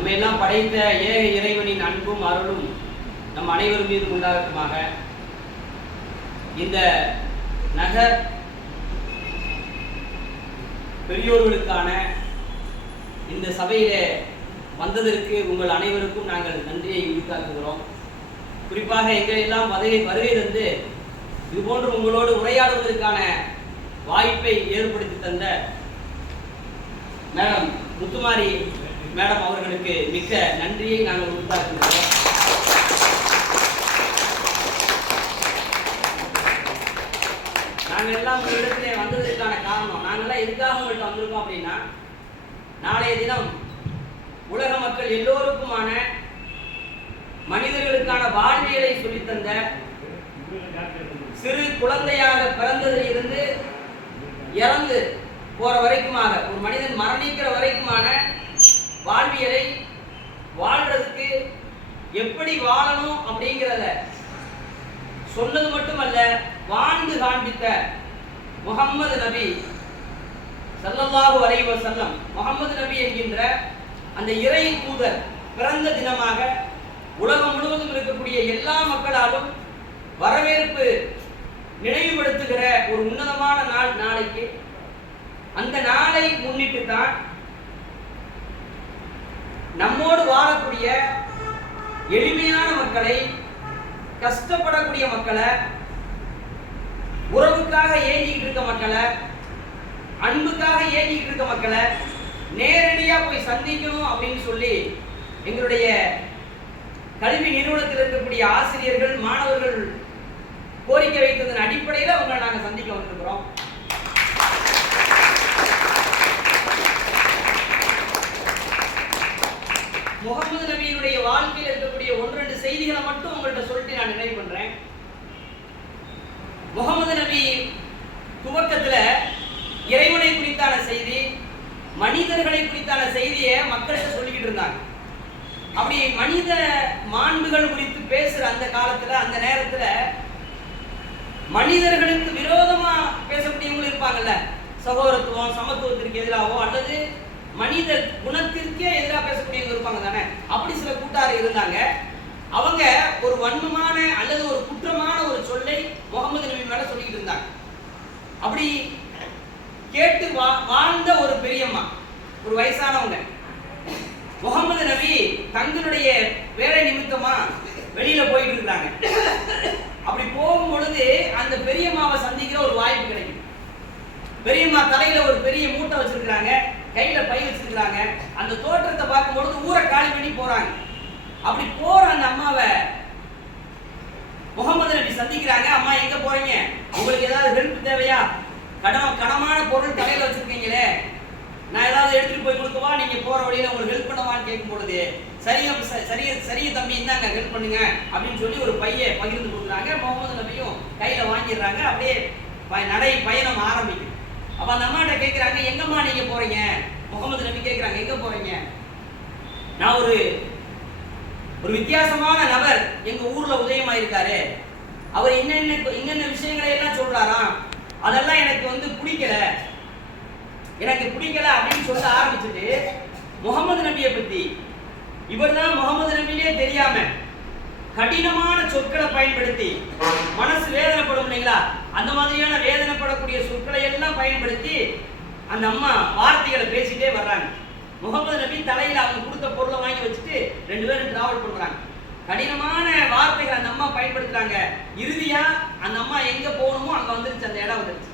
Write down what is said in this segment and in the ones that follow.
நம்ம எல்லாம் படைத்த ஏக இறைவனின் அன்பும் அருளும் நம் அனைவர் மீதும் உண்டாகட்டுமாக. இந்த நகர் பெரியோர்களுக்கான இந்த சபையிலே வந்ததற்கு உங்கள் அனைவருக்கும் நாங்கள் நன்றியை உரித்தாக்குகிறோம். குறிப்பாக எங்கள் எல்லாம் வருகை தந்து இதுபோன்று உங்களோடு உரையாடுவதற்கான வாய்ப்பை ஏற்படுத்தி தந்த மேடம் முத்துமாரி மேடம் அவர்களுக்கு மிக்க நன்றியை நாங்கள் உரித்தாக்குகிறோம். நாங்கள் எல்லாம் ஒரு இடத்திலே வந்ததற்கான காரணம், நாங்கள்லாம் எதுக்காக உங்கள்கிட்ட வந்திருக்கோம் அப்படின்னா, நாளைய தினம் உலக மக்கள் எல்லோருக்குமான மனிதர்களுக்கான வாழ்வியலை சொல்லித்தந்த சிறு குழந்தையாக பிறந்ததில் இருந்து இறந்து போற வரைக்குமாக ஒரு மனிதன் மரணிக்கிற வரைக்குமான வாழ்வியலை வாழ்றதுக்கு எப்படி வாழணும் அப்படிங்கிறத சொன்னது மட்டுமல்ல, வாழ்ந்து காண்பித்த முஹம்மது நபி ஸல்லல்லாஹு அலைஹி வஸல்லம் முஹம்மது நபி என்கின்ற அந்த இறை தூதர் பிறந்த தினமாக உலகம் முழுவதும் இருக்கக்கூடிய எல்லா மக்களாலும் வரவேற்பு நினைவுபடுத்துகிற ஒரு உன்னதமான நாள் நாளைக்கு. அந்த நாளை முன்னிட்டு தான் நம்மோடு வாழக்கூடிய எளிமையான மக்களை, கஷ்டப்படக்கூடிய மக்களை, உறவுக்காக ஏங்கிட்டு இருக்க மக்களை, அன்புக்காக ஏங்கிட்டு இருக்க மக்களை நேரடியா போய் சந்திக்கணும் அப்படின்னு சொல்லி எங்களுடைய கல்வி நிறுவனத்தில் இருக்கக்கூடிய ஆசிரியர்கள், மாணவர்கள் கோரிக்கை வைத்ததன் அடிப்படையில் அவங்களை நாங்கள் சந்திக்க வந்திருக்கிறோம். முகமது நபியினுடைய வாழ்க்கையில் இருக்கக்கூடிய 1-2 செய்திகளை மட்டும் உங்கள்கிட்ட சொல்லிட்டு நான் நிறைவு பண்றேன். முகமது நபி துவக்கத்துல இறைவனை குறித்தான செய்தி, மனிதர்களை குறித்தான செய்தியை மக்கள்கிட்ட சொல்லிக்கிட்டு இருந்தாங்க. அப்படி மனித மாண்புகள் குறித்து பேசுற அந்த காலத்துல, அந்த நேரத்துல மனிதர்களுக்கு விரோதமா பேசக்கூடியவங்க இருப்பாங்கல்ல, சகோதரத்துவம் சமத்துவத்திற்கு எதிராகவோ அல்லது மனித குணத்திற்கே எதிராக பேசக்கூடியவங்க இருப்பாங்க தானே. அப்படி சில கூட்டார் இருந்தாங்க. அவங்க ஒரு வன்மமான அல்லது ஒரு குற்றமான ஒரு சொல்லை முகமது நபி மேல சொல்லிக்கிட்டு இருந்தாங்க. அப்படி கேட்டு வாழ்ந்த ஒரு பெரியம்மா, ஒரு வயசானவங்க, முகமது நபி தங்களுடைய வேலை நிமித்தமா வெளியில போயிட்டு இருக்காங்க. அப்படி போகும் பொழுது அந்த பெரியம்மாவை சந்திக்கிற ஒரு வாய்ப்பு கிடைக்கும். பெரியம்மா தலையில ஒரு பெரிய மூட்டை வச்சிருக்காங்க, கையில பை வச்சிருக்காங்க. அந்த தோற்றத்தை பார்க்கும் பொழுது ஊரை காலி பண்ணி போறாங்க. அப்படி போற அந்த அம்மாவை முகமது நபி சந்திக்கிறாங்க. அம்மா எங்க போறீங்க? உங்களுக்கு ஏதாவது ஹெல்ப் தேவையா? கனமான பொருள் தலையில வச்சிருக்கீங்களே, நான் ஏதாவது எடுத்துட்டு போய் கொடுக்கவா? நீங்க போற வழியில உங்களுக்கு ஹெல்ப் பண்ணவான்னு கேட்கும் பொழுது, சரியா தம்பி, இந்தாங்க ஹெல்ப் பண்ணுங்க அப்படின்னு சொல்லி ஒரு பையை பகிர்ந்து கொடுக்குறாங்க. முகமது நபியும் கையில வாங்கிடுறாங்க. அப்படியே பயணம் ஆரம்பிக்கும். அப்ப அந்த அம்மாட்ட கேட்கிறாங்க, எங்கம்மா நீங்க போறீங்க? முகமது நபி கேட்கிறாங்க, எங்க போறீங்க? நான் ஒரு வித்தியாசமான நபர் எங்க ஊர்ல உதயமாயிருக்காரு, அவர் என்னென்ன விஷயங்களை எல்லாம் சொல்றாராம், அதெல்லாம் எனக்கு பிடிக்கல அப்படின்னு சொல்ல ஆரம்பிச்சுட்டு முகமது நபியை பத்தி, இவர் தான் முகமது நபியே தெரியாம கடினமான சொற்களை பயன்படுத்தி, மனசு வேதனைப்படும் இல்லைங்களா, அந்த மாதிரியான வேதனைப்படக்கூடிய சொற்களை எல்லாம் பயன்படுத்தி அந்த அம்மா வார்த்தைகளை பேசிட்டே வர்றாங்க. முகமது நபி தலையில அவங்க கொடுத்த பொருளை வாங்கி வச்சுட்டு 2 பேரும் டிராவல் பண்றாங்க. கடினமான வார்த்தைகளை அந்த அம்மா பயன்படுத்துறாங்க. இறுதியா அந்த அம்மா எங்க போகணுமோ அங்க வந்துருச்சு, அந்த இடம் வந்துருச்சு.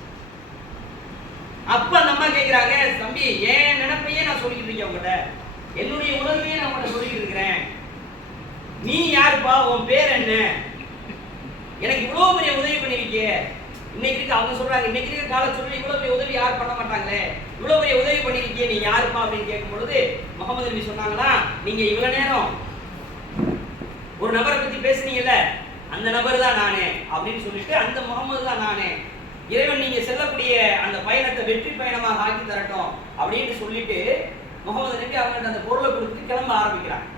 அப்ப அந்த அம்மா கேட்கிறாங்க, தம்பி ஏன் நினைப்பையே நான் சொல்லிக்கிட்டு இருக்கேன் உங்ககிட்ட, என்னுடைய உணர்வையே நான் உங்கள்கிட்ட சொல்லிக்கிட்டு இருக்கிறேன், நீ யாருப்பா, உன் பேர் என்ன, எனக்கு இவ்வளவு பெரிய உதவி பண்ணிருக்கிய. இன்னைக்கு இருக்கு அவங்க சொல்றாங்க, இன்னைக்கு இருக்க கால சொல்லி இவ்வளவு பெரிய உதவி யார் பண்ண மாட்டாங்களே, இவ்வளவு பெரிய உதவி பண்ணிருக்கிய, நீ யாருப்பா அப்படின்னு கேட்கும் பொழுது முகமது நபி சொன்னாங்களா, நீங்க இவ்வளவு நேரம் ஒரு நபரை பத்தி பேசுனீங்கல்ல, அந்த நபர் தான் நானே அப்படின்னு சொல்லிட்டு, அந்த முகமது தான் நானே, இறைவன் நீங்க செல்லக்கூடிய அந்த பயணத்தை வெற்றி பயணமாக ஆக்கி தரட்டும் அப்படின்னு சொல்லிட்டு முகமது நபி அவங்கள்ட்ட அந்த பொருளை கொடுத்துட்டு கிளம்ப ஆரம்பிக்கிறாங்க.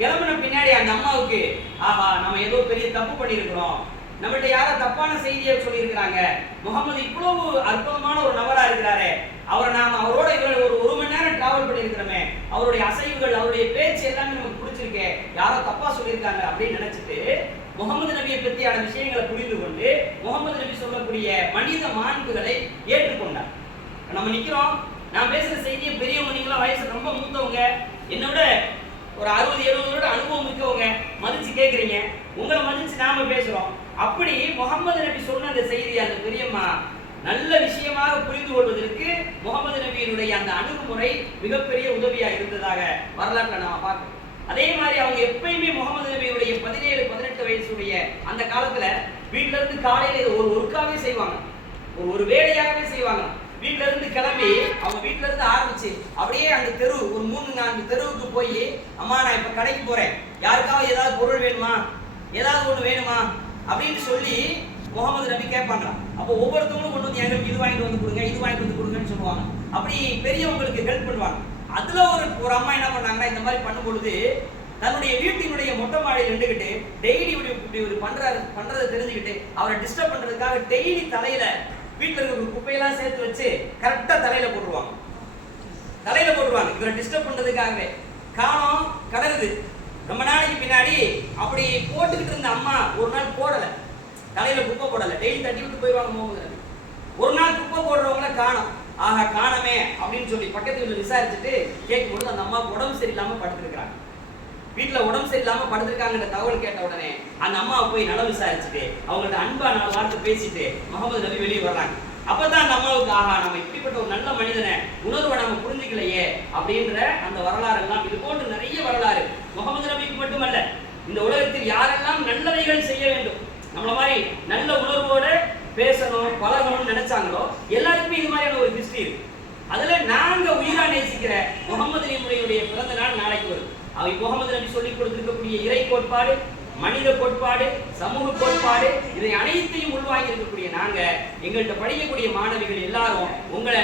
கிளம்பின பின்னாடி அந்த அம்மாவுக்கு, ஆஹா நம்ம ஏதோ பெரிய தப்பு பண்ணியிருக்கிறோம், நம்மள்ட்ட யாரோ தப்பான செய்தியை சொல்லியிருக்கிறாங்க, முகமது இவ்வளவு அற்புதமான ஒரு நபரா இருக்கிறாரு அவரை நாம அவரோட இவர்கள் ஒரு மணி நேரம் டிராவல் பண்ணியிருக்கிறோமே, அவருடைய அசைவுகள் அவருடைய பேச்சு எல்லாமே நமக்கு பிடிச்சிருக்கே, யாரோ தப்பா சொல்லியிருக்காங்க அப்படின்னு நினைச்சிட்டு முகமது நபியை பற்றியான விஷயங்களை புரிந்து கொண்டு முகமது நபி சொல்லக்கூடிய மனித மாண்புகளை ஏற்றுக்கொண்டார். நம்ம நிக்கிறோம், நான் பேசுற செய்தியை பெரியவங்க, நீங்களாம் வயசு ரொம்ப மூத்தவங்க, என்னோட ஒரு 60-70 வருட அனுபவம் மிக்கவங்க மதிச்சு கேட்குறீங்க, உங்களை மதிச்சு நாம பேசுறோம். அப்படி முகமது நபி சொன்ன அந்த செய்தி அந்த பெரியம்மா நல்ல விஷயமாக புரிந்து கொள்வதற்கு முகமது நபியினுடைய அந்த அணுகுமுறை மிகப்பெரிய உதவியா இருந்ததாக வரலாற்றை நாம பார்க்கிறோம். அதே மாதிரி அவங்க எப்பயுமே முகமது நபியுடைய 17-18 வயசுடைய அந்த காலத்துல வீட்டுல இருந்து காலையில ஒரு ஒர்க்காவே செய்வாங்க, ஒரு வேலையாகவே செய்வாங்க. வீட்டுல இருந்து கிளம்பி அவங்க வீட்டுல இருந்து ஆரம்பிச்சு அப்படியே அந்த தெரு ஒரு 3-4 தெருவுக்கு போய், அம்மா நான் இப்ப கடைக்கு போறேன், யாருக்காவது ஏதாவது பொருள் வேணுமா, ஏதாவது ஒண்ணு வேணுமா அப்படின்னு சொல்லி முகமது நபி கேட்பாங்க. அப்போ ஒவ்வொருத்தவங்களும் கொண்டு வந்து எங்களுக்கு இது வாங்கிட்டு வந்து கொடுங்க, இது வாங்கிட்டு வந்து கொடுங்கன்னு சொல்லுவாங்க. அப்படி பெரியவங்களுக்கு ஹெல்ப் பண்ணுவாங்க. அதுல ஒரு அம்மா என்ன பண்ணாங்கன்னா, இந்த மாதிரி பண்ணும் பொழுது தன்னுடைய வீட்டினுடைய மொட்டை மாடியில் நின்றுகிட்டு டெய்லி இப்படி ஒரு பண்றதை தெரிஞ்சுக்கிட்டு அவரை டிஸ்டர்ப் பண்றதுக்காக டெய்லி தலையில வீட்டுல இருக்கிற குப்பையெல்லாம் சேர்த்து வச்சு கரெக்டா தலையில போட்டுருவாங்க. இவரை டிஸ்டர்ப் பண்றதுக்காகவே. காணோம் கடவுது ரொம்ப நாளைக்கு பின்னாடி அப்படி போட்டுக்கிட்டு இருந்த அம்மா ஒரு நாள் போடல, தலையில குப்பை போடல, டெய்லி தட்டி விட்டு போயிடுவாங்க முகமது நபி. ஒரு நாள் குப்பை போடுறவங்கள காணோம், ஆஹா காணமே அப்படின்னு சொல்லி பக்கத்து வீட்டுல விசாரிச்சுட்டு கேட்கும்போது அந்த அம்மாவுக்கு உடம்பு சரியில்லாம படுத்துருக்காங்க. வீட்டுல உடம்பு சரியில்லாம படுத்திருக்காங்கன்ற தகவல் கேட்ட உடனே அந்த அம்மாவை போய் நலம் விசாரிச்சுட்டு அவங்கள்ட்ட அன்பா 4 வார்த்தை பேசிட்டு முகமது நபி வெளியே வர்றாங்க. அப்பதான் அந்த அம்மாவுக்கு ஆஹா நம்ம இப்படிப்பட்ட ஒரு நல்ல மனிதனை உணர்வை நம்ம புரிஞ்சுக்கலையே அப்படின்ற அந்த வரலாறு எல்லாம், இது போன்று நிறைய வரலாறு முகமது நபிக்கு மட்டுமல்ல, இந்த உலகத்தில் யாரெல்லாம் நல்லவைகள் செய்ய வேண்டும், நம்மள மாதிரி நல்ல உணர்வோட பேசணும் பழகணும்னு நினைச்சாங்களோ எல்லாருக்குமே இது மாதிரியான ஒரு ஹிஸ்டரி இருக்கு. அதுல நாங்க உயிரா நேசிக்கிற முகமது நபியுடைய பிறந்த நாள் நாளைக்கு வரும். அவை முகமது நபி சொல்லிக் கொடுத்திருக்கக்கூடிய இறை கோட்பாடு, மனித கோட்பாடு, சமூக கோட்பாடு, இதை அனைத்தையும் உள்வாங்கி இருக்கக்கூடிய நாங்க எங்கள்கிட்ட படிக்கக்கூடிய மாணவிகள் எல்லாரும் உங்களை